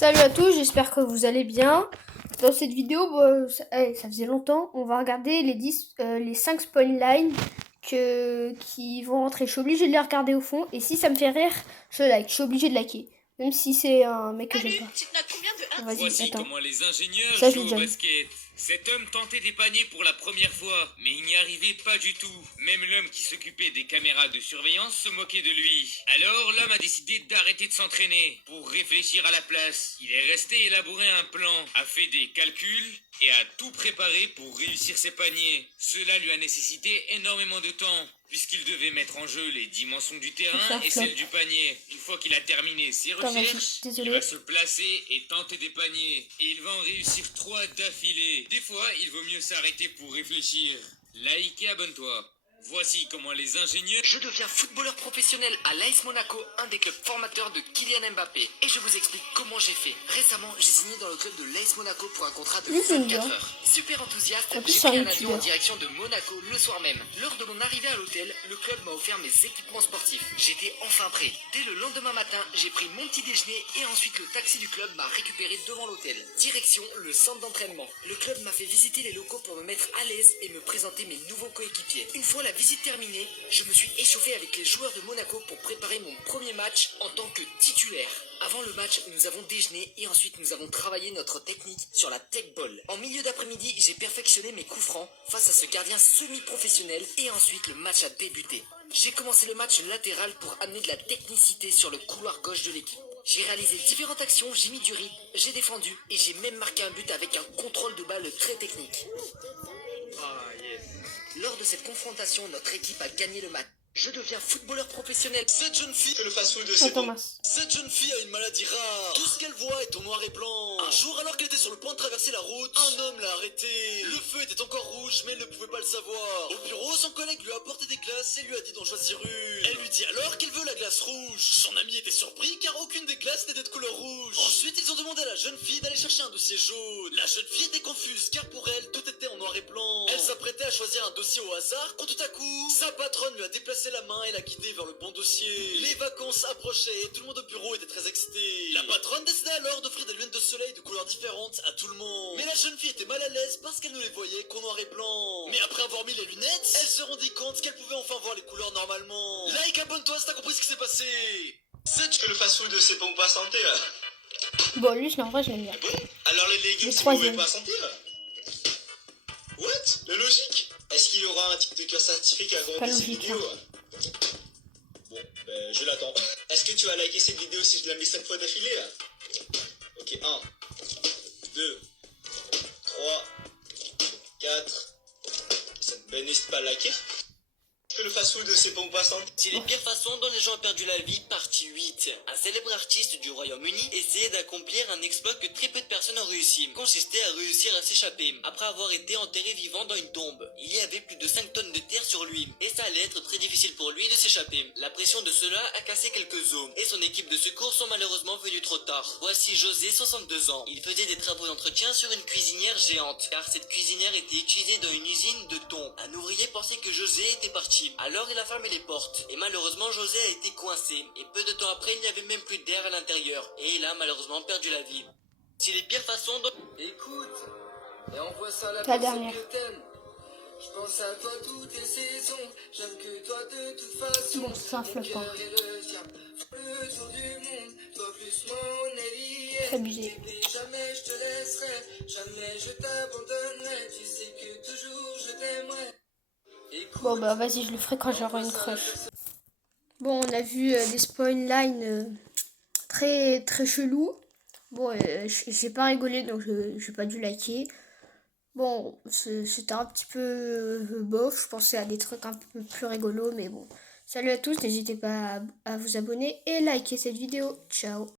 Salut à tous, j'espère que vous allez bien. Dans cette vidéo, ça faisait longtemps, on va regarder les 5 spoilers qui vont rentrer. Je suis obligée de les regarder au fond, et si ça me fait rire, je like. Je suis obligée de liker, même si c'est un mec que j'aime pas. Tu te notes combien de 1? Vas-y, Voici attends. comment les ingénieurs Ça, je jouent l'ai au déjà vu. basket. Cet homme tentait des paniers pour la première fois, mais il n'y arrivait pas du tout. Même l'homme qui s'occupait des caméras de surveillance se moquait de lui. Alors l'homme a décidé d'arrêter de s'entraîner pour réfléchir à la place. Il est resté élaborer un plan, a fait des calculs et a tout préparé pour réussir ses paniers. Cela lui a nécessité énormément de temps, puisqu'il devait mettre en jeu les dimensions du terrain et celles du panier. Une fois qu'il a terminé ses recherches, il va se placer et tenter des paniers. Et il va en réussir 3 d'affilée. Des fois, il vaut mieux s'arrêter pour réfléchir. Like et abonne-toi. Voici comment les ingénieurs... Je deviens footballeur professionnel à l'AS Monaco, un des clubs formateurs de Kylian Mbappé. Et je vous explique comment j'ai fait. Récemment, j'ai signé dans le club de l'AS Monaco pour un contrat de 24 heures. Super enthousiaste, j'ai pris un avion en direction de Monaco le soir même. Lors de mon arrivée à l'hôtel, le club m'a offert mes équipements sportifs. J'étais enfin prêt. Dès le lendemain matin, j'ai pris mon petit déjeuner et ensuite le taxi du club m'a récupéré devant l'hôtel. Direction le centre d'entraînement. Le club m'a fait visiter les locaux pour me mettre à l'aise et me présenter mes nouveaux coéquipiers. Une fois la visite terminée, je me suis échauffé avec les joueurs de Monaco pour préparer mon premier match en tant que titulaire. Avant le match, nous avons déjeuné et ensuite nous avons travaillé notre technique sur la tech ball. En milieu d'après-midi, j'ai perfectionné mes coups francs face à ce gardien semi-professionnel et ensuite le match a débuté. J'ai commencé le match latéral pour amener de la technicité sur le couloir gauche de l'équipe. J'ai réalisé différentes actions, j'ai mis du rythme, j'ai défendu et j'ai même marqué un but avec un contrôle de balle très technique. Lors de cette confrontation, notre équipe a gagné le match. Je deviens footballeur professionnel. Cette jeune fille fait le fast-food de ses bon. Cette jeune fille a une maladie rare. Tout ce qu'elle voit est en noir et blanc. Un jour, alors qu'elle était sur le point de traverser la route, un homme l'a arrêtée. Le feu était encore rouge, mais elle ne pouvait pas le savoir. Au bureau, son collègue lui a apporté des glaces et lui a dit d'en choisir une. Elle lui dit alors qu'elle veut la glace rouge. Son ami était surpris car aucune des glaces n'était de couleur rouge. Ensuite, ils ont demandé à la jeune fille d'aller chercher un dossier jaune. La jeune fille était confuse car pour elle, tout était en noir et blanc. Elle s'apprêtait à choisir un dossier au hasard quand tout à coup, sa patronne lui a déplacé la main et l'a guidée vers le bon dossier. Les vacances approchaient et tout le monde au bureau était très excité. La patronne décida alors d'offrir des lunettes de soleil de couleurs différentes à tout le monde. Mais la jeune fille était mal à l'aise parce qu'elle ne les voyait qu'en noir et blanc. Mais après avoir mis les lunettes, elle se rendit compte qu'elle pouvait enfin voir les couleurs normalement. Like, abonne-toi si t'as compris ce qui s'est passé. C'est tu fais le fast-food, c'est bon pas santé là. Bon, lui, en vrai, je l'aime bien. Bon, alors les légumes, c'est mauvais pas santé là. What? La logique? Est-ce qu'il y aura un TikToker certifié à agrandir cette vidéo? Bon, ben je l'attends. Est-ce que tu vas liker cette vidéo si je la mets 5 fois d'affilée là? Ok, 1, 2, 3, 4. Ben n'hésite pas à liker. Que le fast-food c'est bon pas santé. C'est les pires façons dont les gens ont perdu la vie, partie 8. Un célèbre artiste du Royaume-Uni essayait d'accomplir un exploit que très peu de personnes ont réussi. Consistait à réussir à s'échapper. Après avoir été enterré vivant dans une tombe, il y avait plus de 5 tonnes de terre sur lui. Et ça allait être très difficile pour lui de s'échapper. La pression de cela a cassé quelques os. Et son équipe de secours sont malheureusement venus trop tard. Voici José, 62 ans. Il faisait des travaux d'entretien sur une cuisinière géante. Car cette cuisinière était utilisée dans une usine de thon. Un ouvrier pensait que José était parti. Alors il a fermé les portes, et malheureusement José a été coincé, et peu de temps après il n'y avait même plus d'air à l'intérieur, et il a malheureusement perdu la vie. C'est les pires façons dont... Écoute, et envoie ça à la dernière. Que t'aimes. Je pense à toi toutes les saisons, j'aime que toi de toute façon. Bon, c'est un flop. Le tour du monde, toi plus mon Ellie. Très abusé. Jamais je te laisserai, jamais je t'abandonnerai, tu sais que toujours je t'aimerai. Bon, bah vas-y, je le ferai quand j'aurai une crush. Bon, on a vu des spoilers très très chelous. Bon, j'ai pas rigolé, donc j'ai pas dû liker. Bon, c'était un petit peu bof. Je pensais à des trucs un peu plus rigolos, mais bon. Salut à tous, n'hésitez pas à vous abonner et liker cette vidéo. Ciao.